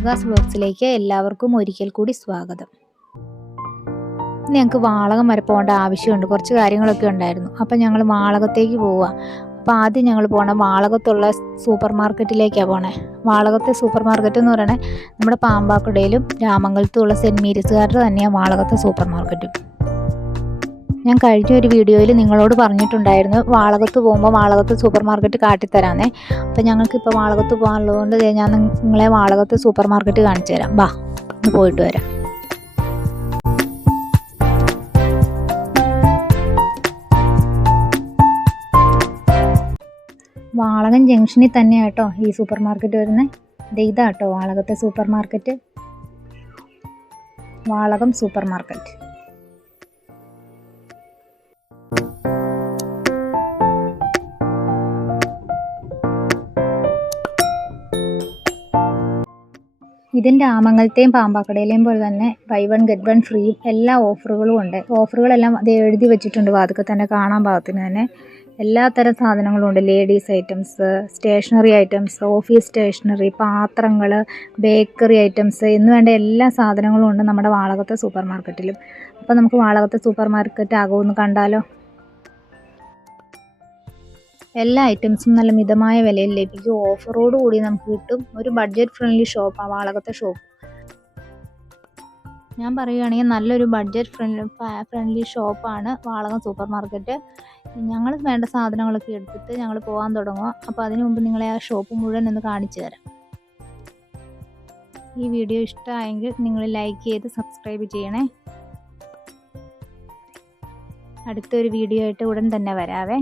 ദുർഗാസ് വ്ലോഗ്സിലേക്ക് എല്ലാവർക്കും ഒരിക്കൽ കൂടി സ്വാഗതം. ഞങ്ങൾക്ക് വാളകം വരെ പോകേണ്ട ആവശ്യമുണ്ട്, കുറച്ച് കാര്യങ്ങളൊക്കെ ഉണ്ടായിരുന്നു. അപ്പം ഞങ്ങൾ വാളകത്തേക്ക് പോവുക. അപ്പോൾ ആദ്യം ഞങ്ങൾ പോകണം വാളകത്തുള്ള സൂപ്പർ മാർക്കറ്റിലേക്കാണ് പോണേ. വാളകത്തെ സൂപ്പർ മാർക്കറ്റ് എന്ന് പറയണേ നമ്മുടെ പാമ്പാക്കുടയിലും രാമംഗലത്തും ഉള്ള സെൻറ്റ് മേരീസുകാരുടെ തന്നെയാണ് വാളകത്തെ സൂപ്പർ മാർക്കറ്റും. ഞാൻ കഴിഞ്ഞ ഒരു വീഡിയോയിൽ നിങ്ങളോട് പറഞ്ഞിട്ടുണ്ടായിരുന്നു വാളകത്ത് പോകുമ്പോൾ വാളകത്ത് സൂപ്പർ മാർക്കറ്റ് കാട്ടിത്തരാന്നേ. അപ്പോൾ ഞങ്ങൾക്കിപ്പോൾ വാളകത്ത് പോകാനുള്ളതുകൊണ്ട് ഞാൻ നിങ്ങളെ വാളകത്ത് സൂപ്പർ മാർക്കറ്റ് കാണിച്ചു തരാം. വാ, ഒന്ന് പോയിട്ട് വരാം. വാളകം ജംഗ്ഷനിൽ തന്നെയാണ് കേട്ടോ ഈ സൂപ്പർ മാർക്കറ്റ് വരുന്നത്. ഇതാട്ടോ വാളകത്തെ super market, Valakam super market. ഇതിൻ്റെ രാമംഗലത്തെയും പാമ്പാക്കടയിലെയും പോലെ തന്നെ buy one get one free എല്ലാ ഓഫറുകളും ഉണ്ട്. ഓഫറുകളെല്ലാം അത് എഴുതി വെച്ചിട്ടുണ്ട് വാതിൽക്കൽ തന്നെ, കാണാൻ പാകത്തിന് തന്നെ. എല്ലാ തരം സാധനങ്ങളും ഉണ്ട്. Ladies items, stationery items, office stationery, പാത്രങ്ങൾ, ബേക്കറി ഐറ്റംസ് എന്ന് വേണ്ട എല്ലാ സാധനങ്ങളും ഉണ്ട് നമ്മുടെ വാളകത്തെ സൂപ്പർ മാർക്കറ്റിലും. അപ്പോൾ നമുക്ക് വാളകത്തെ സൂപ്പർ മാർക്കറ്റ് ആകുമെന്ന് കണ്ടാലോ? എല്ലാ ഐറ്റംസും നല്ല മിതമായ വിലയിൽ ലഭിക്കും. ഓഫറോട് കൂടി നമുക്ക് കിട്ടും. ഒരു ബഡ്ജറ്റ് ഫ്രണ്ട്ലി ഷോപ്പാണ് വാളകത്തെ ഷോപ്പ്. ഞാൻ പറയുകയാണെങ്കിൽ നല്ലൊരു ബഡ്ജറ്റ് ഫ്രണ്ട്ലി ഷോപ്പാണ് വാളകം സൂപ്പർ മാർക്കറ്റ്. ഞങ്ങൾ വേണ്ട സാധനങ്ങളൊക്കെ എടുത്തിട്ട് ഞങ്ങൾ പോകാൻ തുടങ്ങുക. അപ്പോൾ അതിനു മുമ്പ് നിങ്ങളെ ആ ഷോപ്പ് മുഴുവൻ ഒന്ന് കാണിച്ചു തരാം. ഈ വീഡിയോ ഇഷ്ടമായെങ്കിൽ നിങ്ങൾ ലൈക്ക് ചെയ്ത് സബ്സ്ക്രൈബ് ചെയ്യണേ. അടുത്തൊരു വീഡിയോ ആയിട്ട് ഉടൻ തന്നെ വരാവേ.